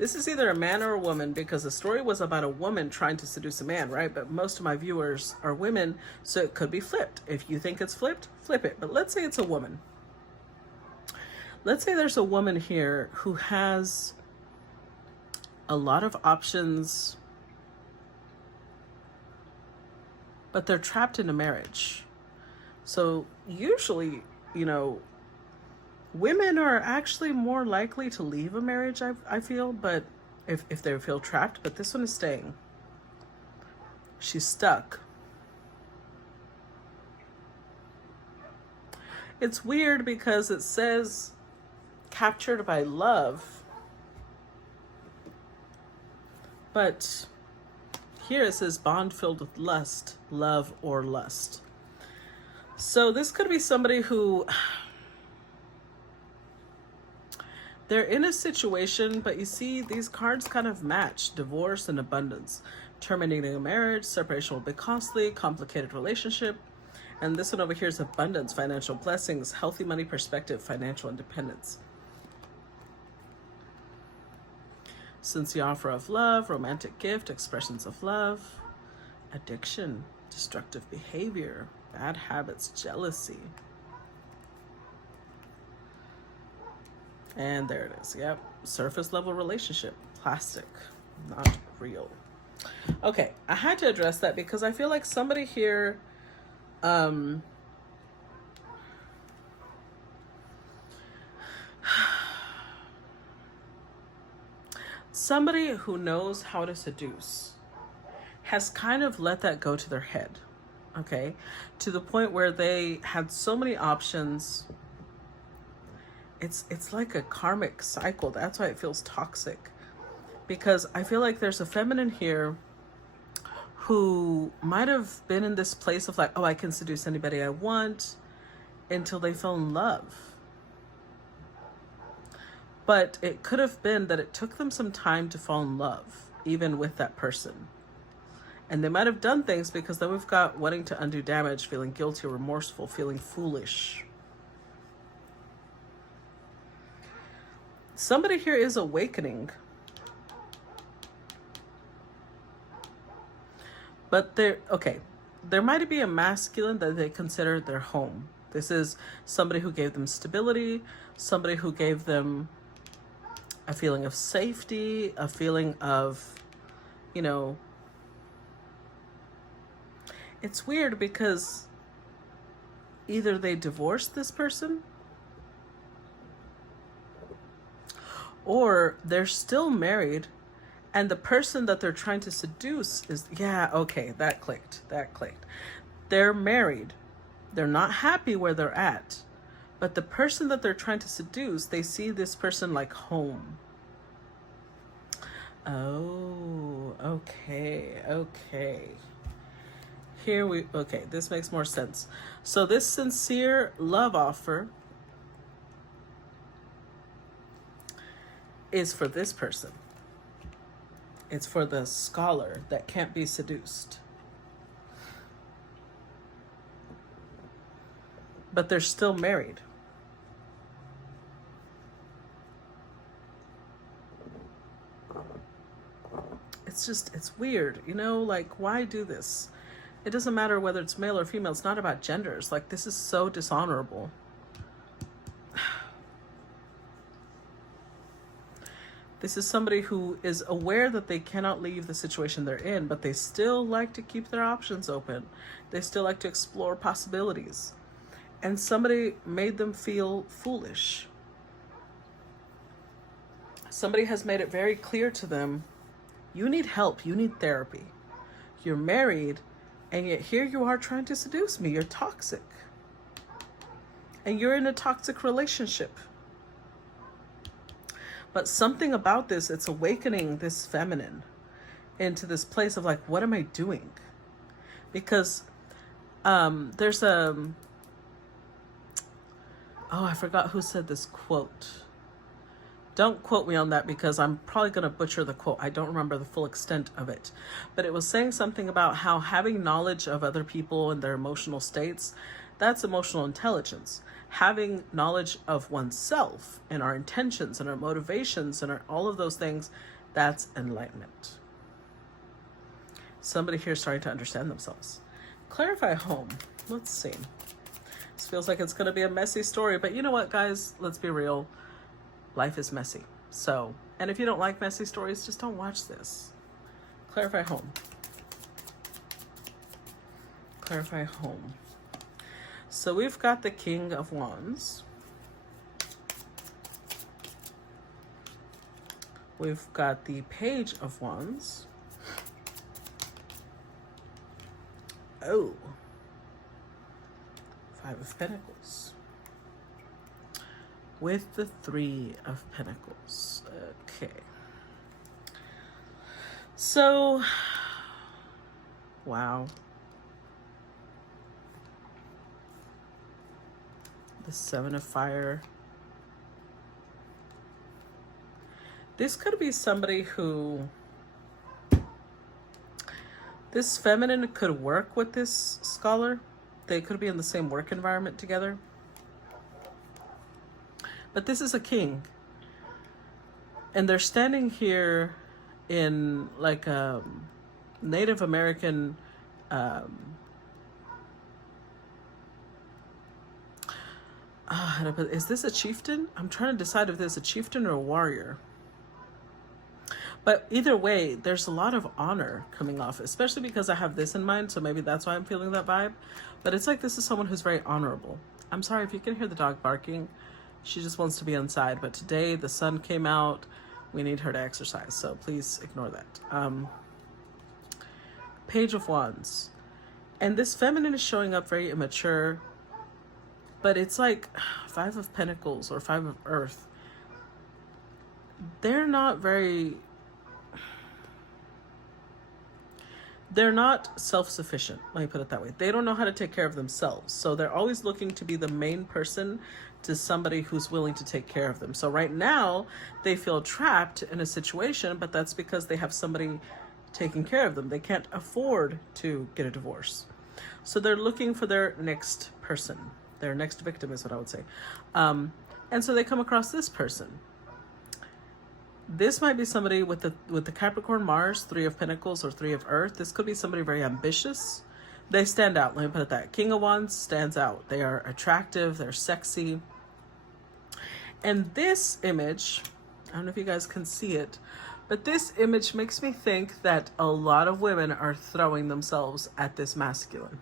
This is either a man or a woman, because the story was about a woman trying to seduce a man, right? But most of my viewers are women, so it could be flipped. If you think it's flipped, flip it. But let's say it's a woman. Let's say there's a woman here who has a lot of options, but they're trapped in a marriage. So usually, you know, women are actually more likely to leave a marriage, I feel, but if they feel trapped, but this one is staying. She's stuck. It's weird because it says captured by love, but here it says bond filled with lust, love, or lust. So this could be somebody who they're in a situation, but you see these cards kind of match: divorce and abundance. Terminating a marriage, separation will be costly, complicated relationship. And this one over here is abundance, financial blessings, healthy money perspective, financial independence. Sincere offer of love, romantic gift, expressions of love, addiction, destructive behavior, bad habits, jealousy. And there it is. Yep. Surface level relationship. Plastic. Not real. Okay. I had to address that because I feel like somebody here, somebody who knows how to seduce has kind of let that go to their head. Okay. To the point where they had so many options. It's like a karmic cycle. That's why it feels toxic. Because I feel like there's a feminine here who might have been in this place of like, oh, I can seduce anybody I want, until they fell in love. But it could have been that it took them some time to fall in love, even with that person. And they might have done things, because then we've got wanting to undo damage, feeling guilty or remorseful, feeling foolish. Somebody here is awakening. But there might be a masculine that they consider their home. This is somebody who gave them stability, somebody who gave them a feeling of safety, a feeling of, you know, it's weird because either they divorced this person or they're still married, and the person that they're trying to seduce is, that clicked. They're married. They're not happy where they're at. But the person that they're trying to seduce, they see this person like home. Oh, okay. This makes more sense. So this sincere love offer is for this person. It's for the scholar that can't be seduced. But they're still married. It's weird, you know, like, why do this? It doesn't matter whether it's male or female. It's not about genders. Like, this is so dishonorable. This is somebody who is aware that they cannot leave the situation they're in, but they still like to keep their options open. They still like to explore possibilities. And somebody made them feel foolish. Somebody has made it very clear to them, you need help, you need therapy. You're married, and yet here you are trying to seduce me. You're toxic. And you're in a toxic relationship. But something about this, it's awakening this feminine into this place of like, what am I doing? Because there's I forgot who said this quote. Don't quote me on that because I'm probably going to butcher the quote. I don't remember the full extent of it. But it was saying something about how having knowledge of other people and their emotional states, That's emotional intelligence. Having knowledge of oneself and our intentions and our motivations and all of those things, that's enlightenment. Somebody here is starting to understand themselves. Clarify home. Let's see. This feels like it's going to be a messy story, but you know what, guys? Let's be real. Life is messy. So, and if you don't like messy stories, just don't watch this. Clarify home. Clarify home. So we've got the King of Wands. We've got the Page of Wands. Oh. Five of Pentacles. With the Three of Pentacles. Okay. So, wow. The Seven of Fire. This could be somebody who, this feminine could work with this scholar. They could be in the same work environment together. But this is a king. And they're standing here in like a Native American is this a chieftain? I'm trying to decide if this is a chieftain or a warrior. But either way, there's a lot of honor coming off, especially because I have this in mind, so maybe that's why I'm feeling that vibe. But it's like this is someone who's very honorable. I'm sorry if you can hear the dog barking. She just wants to be inside. But today the sun came out. We need her to exercise, so please ignore that. Page of Wands. And this feminine is showing up very immature. But it's like Five of Pentacles or Five of Earth. They're not self-sufficient. Let me put it that way. They don't know how to take care of themselves. So they're always looking to be the main person to somebody who's willing to take care of them. So right now they feel trapped in a situation, but that's because they have somebody taking care of them. They can't afford to get a divorce. So they're looking for their next person. Their next victim is what I would say. And so they come across this person. This might be somebody with the Capricorn Mars, Three of Pentacles or Three of Earth. This could be somebody very ambitious. They stand out. Let me put it that. King of Wands stands out. They are attractive. They're sexy. And this image, I don't know if you guys can see it, but this image makes me think that a lot of women are throwing themselves at this masculine.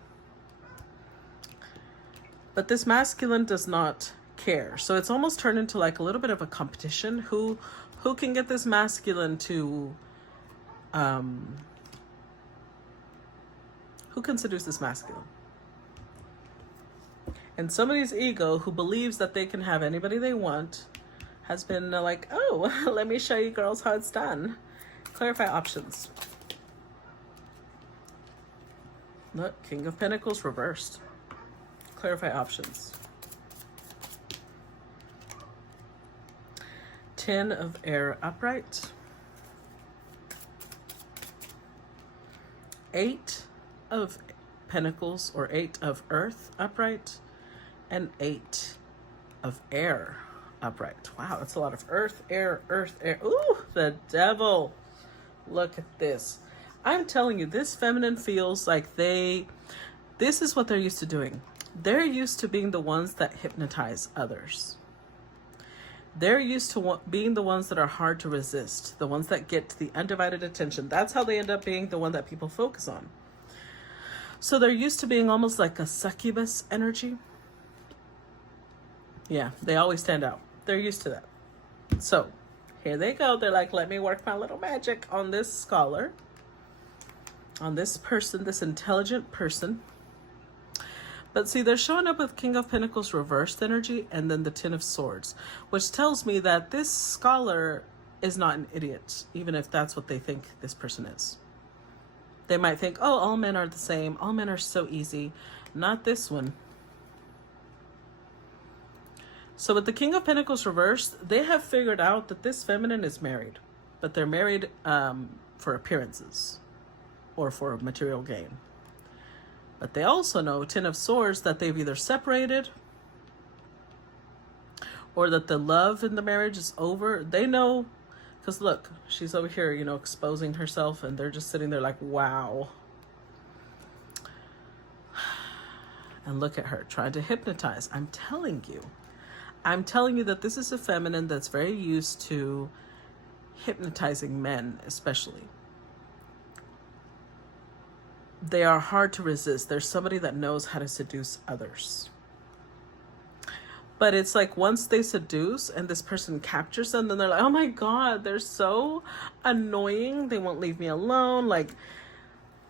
But this masculine does not care. So it's almost turned into like a little bit of a competition. Who can get this masculine to, who can seduce this masculine? And somebody's ego who believes that they can have anybody they want has been like, oh, let me show you girls how it's done. Clarify options. Look, King of Pentacles reversed. Clarify options. Ten of Air upright. Eight of Pentacles or Eight of Earth upright. And Eight of Air upright. Wow, that's a lot of earth, air, earth, air. Ooh, the devil. Look at this. I'm telling you, this feminine feels like this is what they're used to doing. They're used to being the ones that hypnotize others. They're used to being the ones that are hard to resist, the ones that get the undivided attention. That's how they end up being the one that people focus on. So they're used to being almost like a succubus energy. Yeah, they always stand out. They're used to that. So here they go. They're like, let me work my little magic on this scholar, on this person, this intelligent person. But see, they're showing up with King of Pentacles reversed energy and then the Ten of Swords, which tells me that this scholar is not an idiot, even if that's what they think this person is. They might think, oh, all men are the same. All men are so easy. Not this one. So with the King of Pentacles reversed, they have figured out that this feminine is married, but they're married for appearances or for material gain. But they also know, Ten of Swords, that they've either separated or that the love in the marriage is over. They know, because look, she's over here, you know, exposing herself, and they're just sitting there like, wow. And look at her trying to hypnotize. I'm telling you that this is a feminine that's very used to hypnotizing men, especially. They are hard to resist. There's somebody that knows how to seduce others. But it's like once they seduce and this person captures them, then they're like, oh my God, they're so annoying. They won't leave me alone. Like,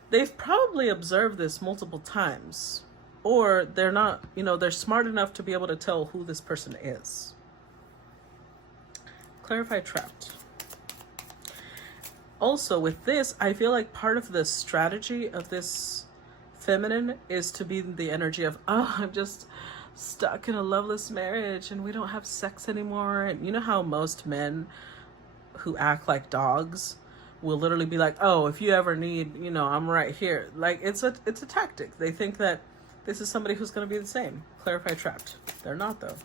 they've probably observed this multiple times. Or they're not, you know, they're smart enough to be able to tell who this person is. Clarify trapped. Also, with this, I feel like part of the strategy of this feminine is to be the energy of, oh, I'm just stuck in a loveless marriage and we don't have sex anymore. And you know how most men who act like dogs will literally be like, oh, if you ever need, you know, I'm right here. Like, it's a tactic. They think that this is somebody who's going to be the same. Clarify trapped. They're not, though.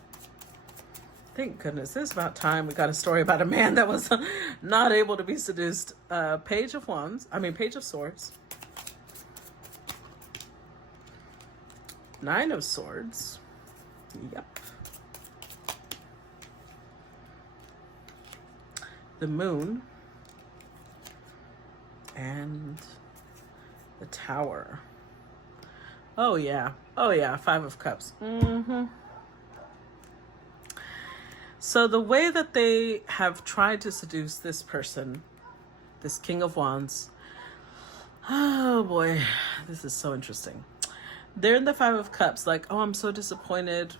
Thank goodness. It's about time we got a story about a man that was not able to be seduced. Page of Swords. Nine of Swords. Yep. The Moon. And the Tower. Oh yeah. Five of Cups. So the way that they have tried to seduce this person, this King of Wands, oh boy, this is so interesting. They're in the Five of Cups, like, oh, I'm so disappointed.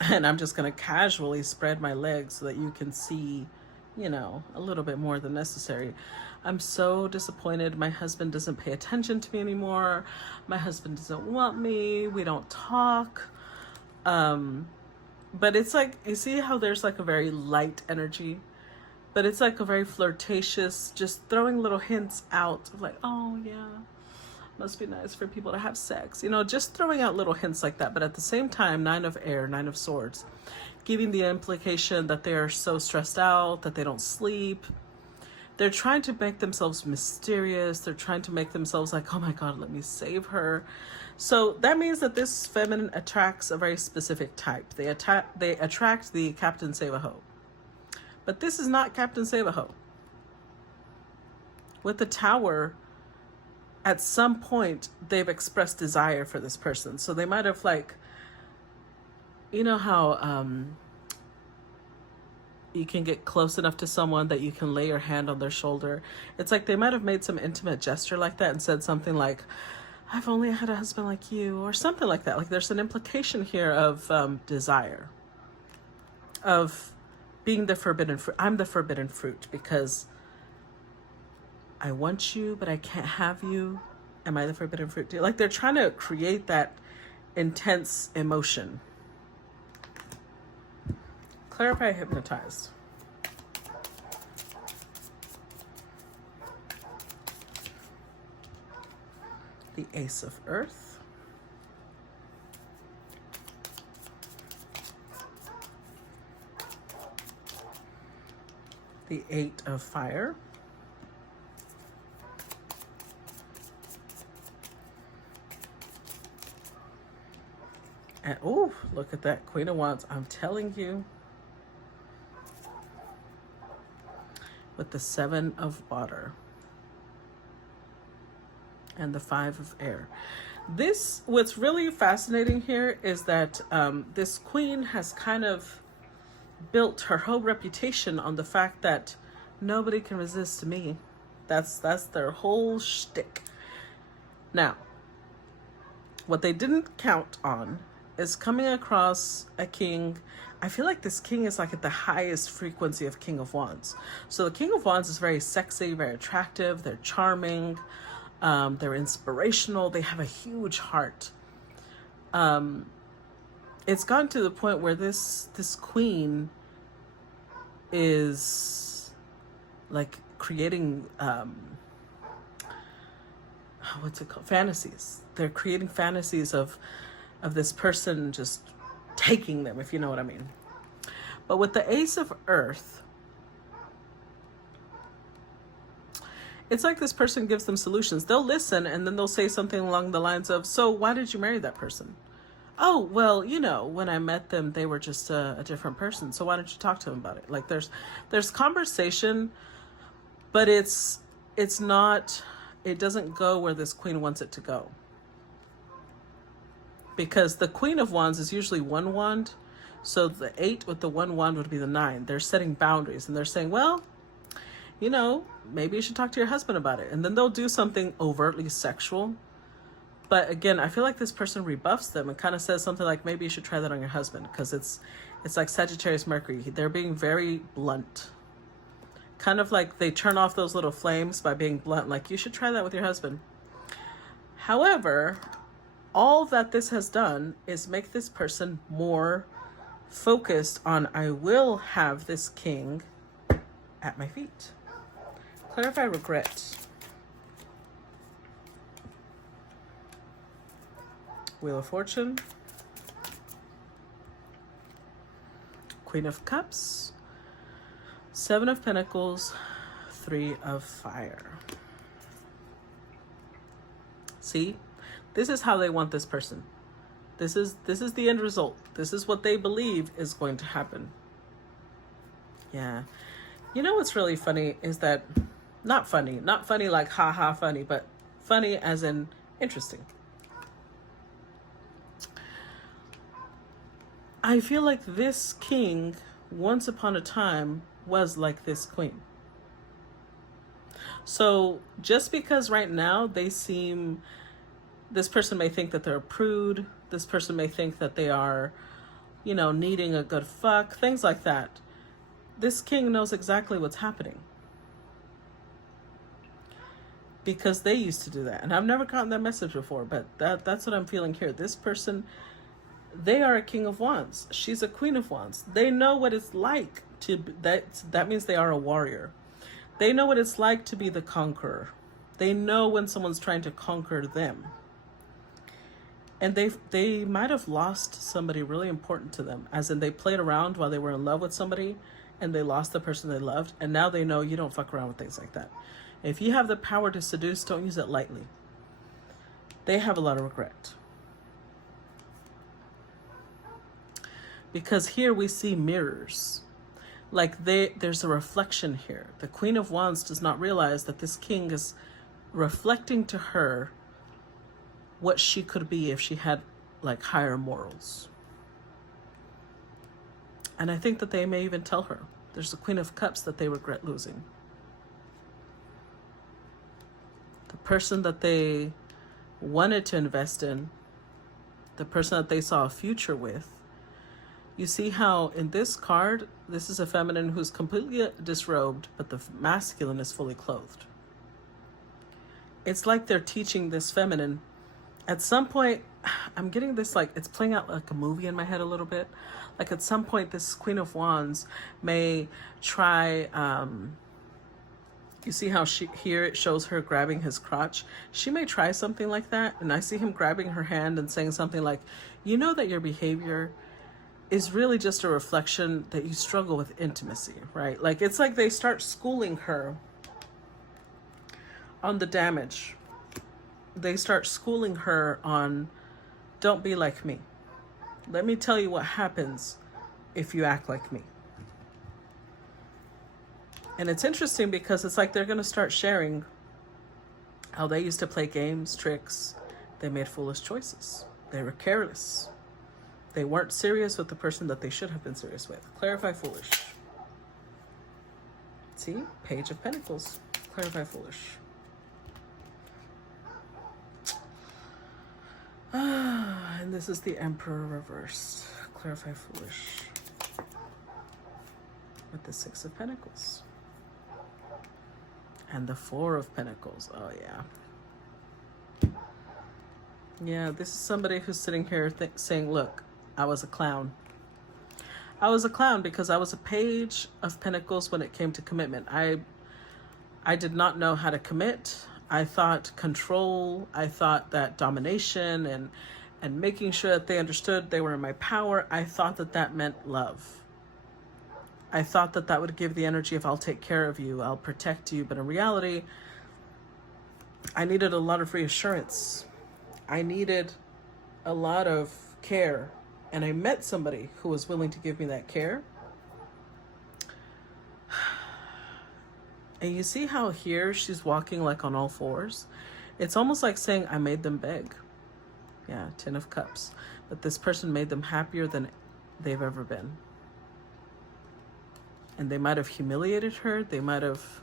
And I'm just going to casually spread my legs so that you can see, you know, a little bit more than necessary. I'm so disappointed. My husband doesn't pay attention to me anymore. My husband doesn't want me. We don't talk. But it's like, you see how there's like a very light energy, but it's like a very flirtatious, just throwing little hints out of like, oh yeah, must be nice for people to have sex, you know, just throwing out little hints like that. But at the same time, Nine of Air, Nine of Swords, giving the implication that they're so stressed out, that they don't sleep. They're trying to make themselves mysterious. They're trying to make themselves like, oh my God, let me save her. So that means that this feminine attracts a very specific type. They attract the Captain Save-A-Ho. But this is not Captain Save-A-Ho. With the Tower, at some point, they've expressed desire for this person. So they might have like, you know how you can get close enough to someone that you can lay your hand on their shoulder. It's like they might have made some intimate gesture like that and said something like, I've only had a husband like you, or something like that. Like there's an implication here of desire, of being the forbidden fruit. I'm the forbidden fruit because I want you, but I can't have you. Am I the forbidden fruit? Like they're trying to create that intense emotion. Clarify hypnotized. The Ace of Earth. The Eight of Fire. And oh, look at that Queen of Wands. I'm telling you. With the Seven of Water. And the Five of Air. What's really fascinating here is that this queen has kind of built her whole reputation on the fact that nobody can resist me. That's their whole shtick. Now, what they didn't count on is coming across a king. I feel like this king is like at the highest frequency of King of Wands. So the King of Wands is very sexy, very attractive. They're charming. They're inspirational. They have a huge heart. It's gotten to the point where this queen is like creating what's it called? Fantasies. They're creating fantasies of this person just taking them, if you know what I mean. But with the Ace of Earth, it's like this person gives them solutions. They'll listen and then they'll say something along the lines of, so why did you marry that person? Oh, well, you know, when I met them, they were just a different person. So why don't you talk to them about it? Like there's conversation, but it's not, it doesn't go where this queen wants it to go. Because the Queen of Wands is usually one wand. So the 8 with the one wand would be the 9. They're setting boundaries and they're saying, well, you know, maybe you should talk to your husband about it. And then they'll do something overtly sexual. But again, I feel like this person rebuffs them and kind of says something like, maybe you should try that on your husband, because it's like Sagittarius Mercury. They're being very blunt. Kind of like they turn off those little flames by being blunt, like you should try that with your husband. However, all that this has done is make this person more focused on, I will have this king at my feet. Clarify regret. Wheel of Fortune, Queen of Cups, 7 of Pentacles, 3 of Fire. See, this is how they want this person. This is the end result. This is what they believe is going to happen. Yeah. You know what's really funny is that, not funny like ha ha funny, but funny as in interesting. I feel like this king, once upon a time, was like this queen. So just because right now this person may think that they're a prude, this person may think that they are, you know, needing a good fuck, things like that. This king knows exactly what's happening. Because they used to do that. And I've never gotten that message before, but that's what I'm feeling here. This person, they are a King of Wands. She's a Queen of Wands. They know what it's like to, that means they are a warrior. They know what it's like to be the conqueror. They know when someone's trying to conquer them. And they might have lost somebody really important to them, as in they played around while they were in love with somebody and they lost the person they loved. And now they know you don't fuck around with things like that. If you have the power to seduce, don't use it lightly. They have a lot of regret. Because here we see mirrors. Like there's a reflection here. The Queen of Wands does not realize that this king is reflecting to her what she could be if she had like higher morals. And I think that they may even tell her. There's the Queen of Cups that they regret losing. The person that they wanted to invest in, the person that they saw a future with. You see how in this card, this is a feminine who's completely disrobed, but the masculine is fully clothed. It's like they're teaching this feminine. At some point, I'm getting this, like, it's playing out like a movie in my head a little bit. Like at some point, this Queen of Wands may try, you see how here it shows her grabbing his crotch. She may try something like that. And I see him grabbing her hand and saying something like, you know that your behavior is really just a reflection that you struggle with intimacy, right? Like it's like they start schooling her on the damage. They start schooling her on, don't be like me. Let me tell you what happens if you act like me. And it's interesting because it's like they're going to start sharing how they used to play games, tricks. They made foolish choices. They were careless. They weren't serious with the person that they should have been serious with. Clarify foolish. See? Page of Pentacles. Clarify foolish. And this is the Emperor reversed. Clarify foolish. With the 6 of Pentacles. And the 4 of Pentacles. Oh, yeah. Yeah, this is somebody who's sitting here saying, look, I was a clown. I was a clown because I was a Page of Pentacles when it came to commitment. I did not know how to commit. I thought control, I thought that domination and making sure that they understood they were in my power, I thought that that meant love. I thought that that would give the energy of I'll take care of you, I'll protect you. But in reality, I needed a lot of reassurance. I needed a lot of care. And I met somebody who was willing to give me that care. And you see how here she's walking like on all fours? It's almost like saying, I made them beg. Yeah, 10 of Cups. But this person made them happier than they've ever been. And they might have humiliated her. They might have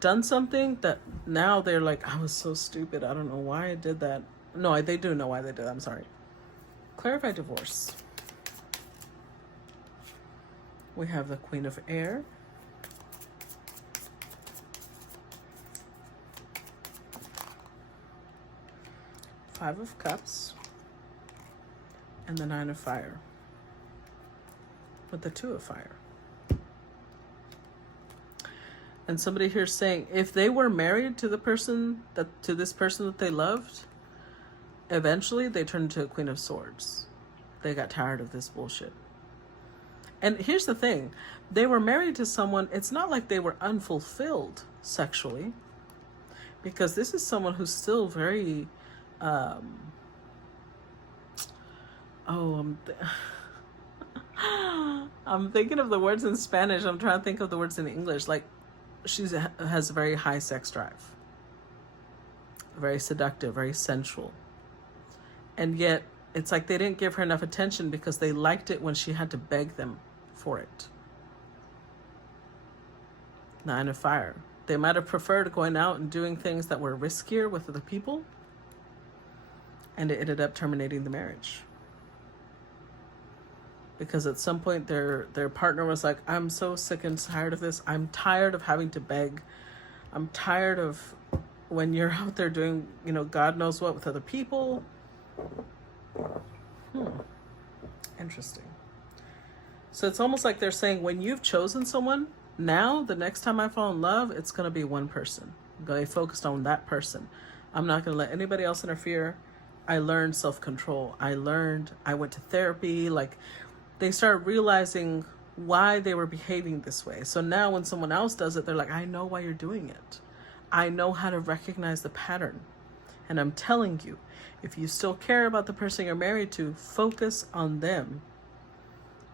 done something that now they're like, I was so stupid. I don't know why I did that. No, they do know why they did that. I'm sorry. Clarify divorce. We have the Queen of Air. Five of Cups. And the Nine of Fire. With the Two of Fire. And somebody here is saying, if they were married to this person that they loved, eventually they turned into a Queen of Swords. They got tired of this bullshit. And here's the thing. They were married to someone, it's not like they were unfulfilled sexually. Because this is someone who's still very, I'm thinking of the words in Spanish. I'm trying to think of the words in English. Like, has a very high sex drive. Very seductive, very sensual. And yet, it's like they didn't give her enough attention because they liked it when she had to beg them for it. Nine of Fire. They might have preferred going out and doing things that were riskier with other people. And it ended up terminating the marriage. Because at some point their partner was like, I'm so sick and tired of this. I'm tired of having to beg. I'm tired of when you're out there doing, God knows what with other people. Interesting. So it's almost like they're saying, when you've chosen someone, now the next time I fall in love, it's going to be one person. I'm going to be focused on that person. I'm not going to let anybody else interfere. I learned self-control. I went to therapy. Like, they started realizing why they were behaving this way. So now when someone else does it, they're like, I know why you're doing it. I know how to recognize the pattern. And I'm telling you, if you still care about the person you're married to, focus on them.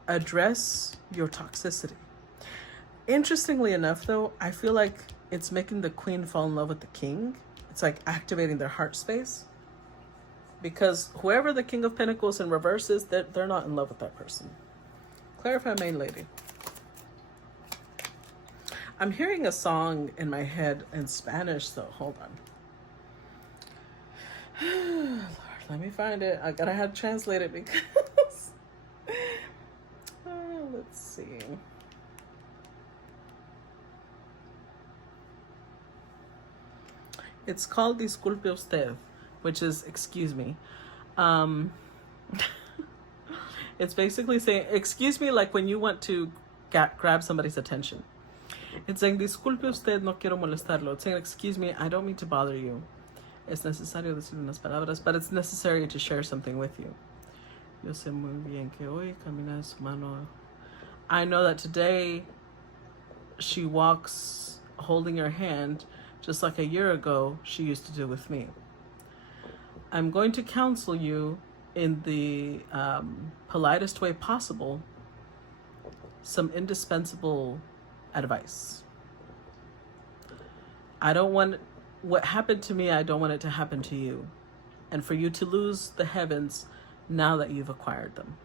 Address your toxicity. Interestingly enough, though, I feel like it's making the queen fall in love with the king. It's like activating their heart space. Because whoever the King of Pentacles in reverse is, they're not in love with that person. Clarify, main lady. I'm hearing a song in my head in Spanish, so hold on. Lord, let me find it. I gotta have to translate it because... let's see. It's called Disculpe Usted, which is, excuse me. It's basically saying, excuse me, like when you want to grab somebody's attention. It's saying, disculpe usted, no quiero molestarlo. It's saying, excuse me, I don't mean to bother you. Es necesario decir unas palabras, but it's necessary to share something with you. Yo sé muy bien que hoy camina de su mano. I know that today she walks holding your hand just like a year ago she used to do with me. I'm going to counsel you in the politest way possible some indispensable advice. I don't want what happened to me, I don't want it to happen to you. And for you to lose the heavens now that you've acquired them.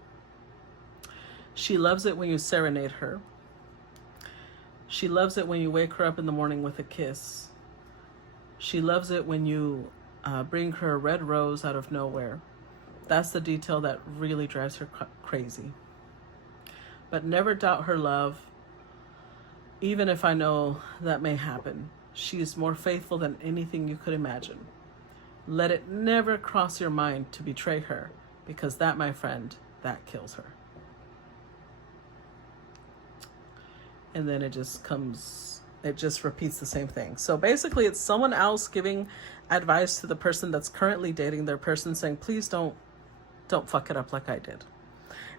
She loves it when you serenade her. She loves it when you wake her up in the morning with a kiss. She loves it when you bring her a red rose out of nowhere. That's the detail that really drives her crazy. But never doubt her love, even if I know that may happen. She is more faithful than anything you could imagine. Let it never cross your mind to betray her, because that, my friend, that kills her. And then it just comes It just repeats the same thing. So basically it's someone else giving advice to the person that's currently dating their person, saying, please don't fuck it up like I did.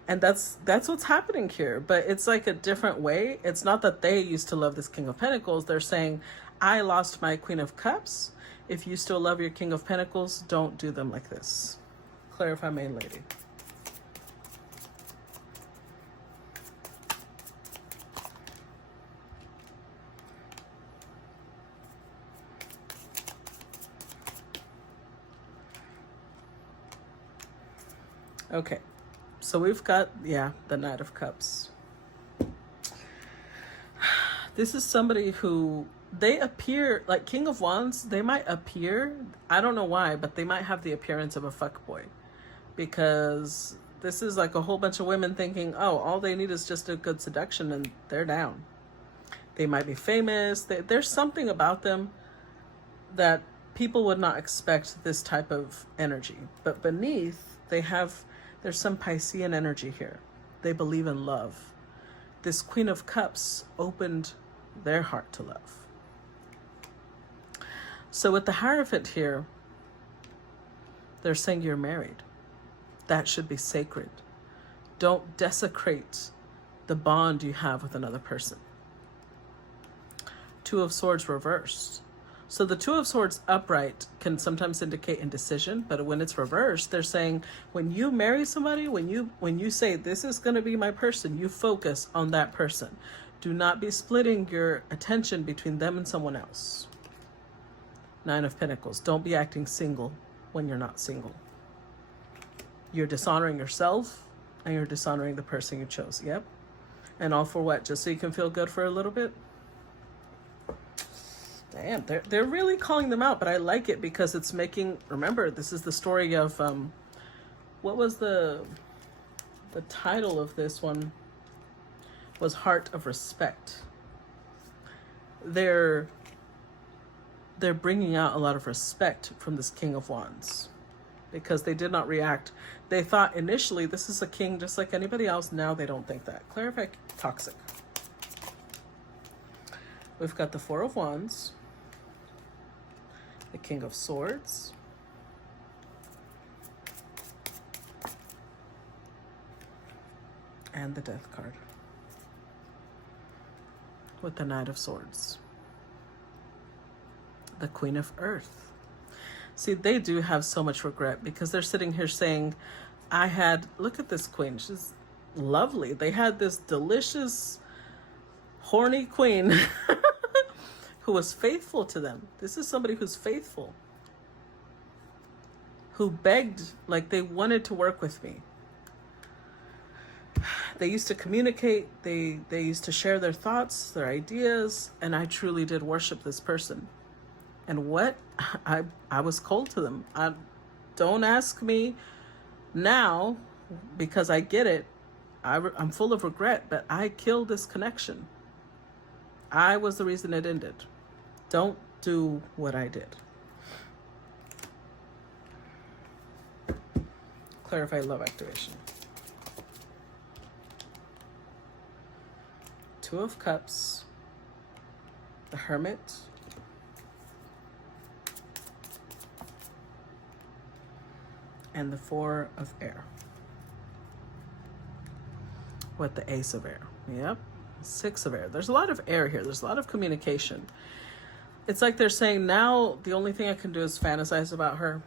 And that's what's happening here. But it's like a different way. It's not that they used to love this King of Pentacles. They're saying, I lost my Queen of Cups. If you still love your King of Pentacles, don't do them like this. Clarify, main lady. Okay, so we've got, yeah, the Knight of Cups. This is somebody who, they appear, like King of Wands, they might appear, I don't know why, but they might have the appearance of a fuckboy. Because this is like a whole bunch of women thinking, oh, all they need is just a good seduction, and they're down. They might be famous. There's something about them that people would not expect this type of energy. But beneath, there's some Piscean energy here. They believe in love. This Queen of Cups opened their heart to love. So with the Hierophant here, they're saying you're married. That should be sacred. Don't desecrate the bond you have with another person. Two of Swords reversed. So the Two of Swords upright can sometimes indicate indecision, but when it's reversed, they're saying when you marry somebody, when you say this is going to be my person, you focus on that person. Do not be splitting your attention between them and someone else. Nine of Pentacles. Don't be acting single when you're not single. You're dishonoring yourself and you're dishonoring the person you chose. Yep. And all for what? Just so you can feel good for a little bit? Damn, they're really calling them out, but I like it because it's making, remember, this is the story of, what was the title of this one? Was Heart of Respect. They're bringing out a lot of respect from this King of Wands because they did not react. They thought initially this is a king just like anybody else. Now they don't think that. Clarify, toxic. We've got the Four of Wands, the King of Swords, and the Death card with the Knight of Swords. The Queen of Earth. See, they do have so much regret because they're sitting here saying, look at this queen. She's lovely. They had this delicious, horny queen who was faithful to them. This is somebody who's faithful, who begged, like they wanted to work with me. They used to communicate. They used to share their thoughts, their ideas, and I truly did worship this person. And what? I was cold to them. Don't ask me now because I get it. I'm full of regret, but I killed this connection. I was the reason it ended. Don't do what I did. Clarify love activation. Two of Cups, the Hermit, and the Four of Air with the Ace of Air. Yep. Six of Air. There's a lot of air here. There's a lot of communication. It's like they're saying now the only thing I can do is fantasize about her.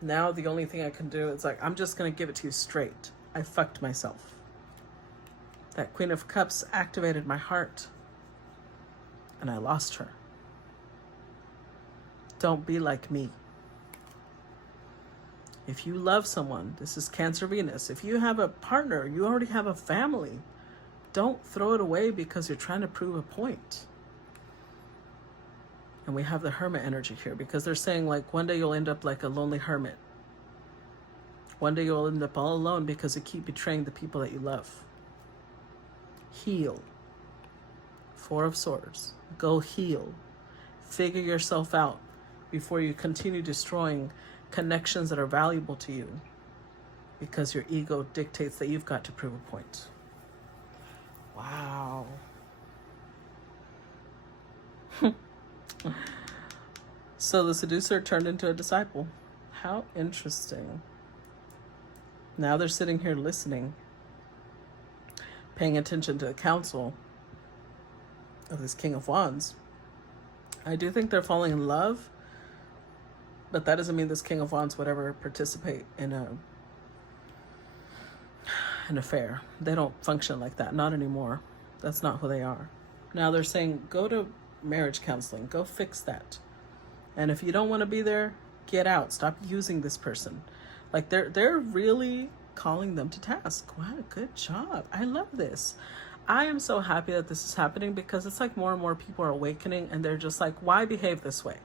Now the only thing I can do is like, I'm just going to give it to you straight. I fucked myself. That Queen of Cups activated my heart and I lost her. Don't be like me. If you love someone, this is Cancer Venus. If you have a partner, you already have a family. Don't throw it away because you're trying to prove a point. And we have the Hermit energy here because they're saying like one day you'll end up like a lonely hermit. One day you'll end up all alone because you keep betraying the people that you love. Heal. Four of Swords. Go heal. Figure yourself out before you continue destroying connections that are valuable to you because your ego dictates that you've got to prove a point. Wow. So the seducer turned into a disciple. How interesting. Now they're sitting here listening, paying attention to the counsel of this King of Wands. I do think they're falling in love, but that doesn't mean this King of Wands would ever participate in an affair. They don't function like that. Not anymore. That's not who they are. Now they're saying, go to marriage counseling. Go fix that. And if you don't want to be there, get out. Stop using this person. Like they're really calling them to task. Wow, good job. I love this. I am so happy that this is happening, because it's like more and more people are awakening, and they're just like, why behave this way?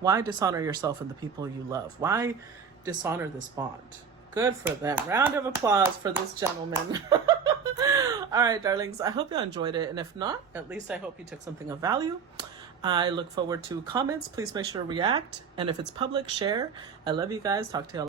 Why dishonor yourself and the people you love? Why dishonor this bond? Good for them. Round of applause for this gentleman. All right, darlings, I hope you enjoyed it. And if not, at least I hope you took something of value. I look forward to comments. Please make sure to react. And if it's public, share. I love you guys. Talk to you all.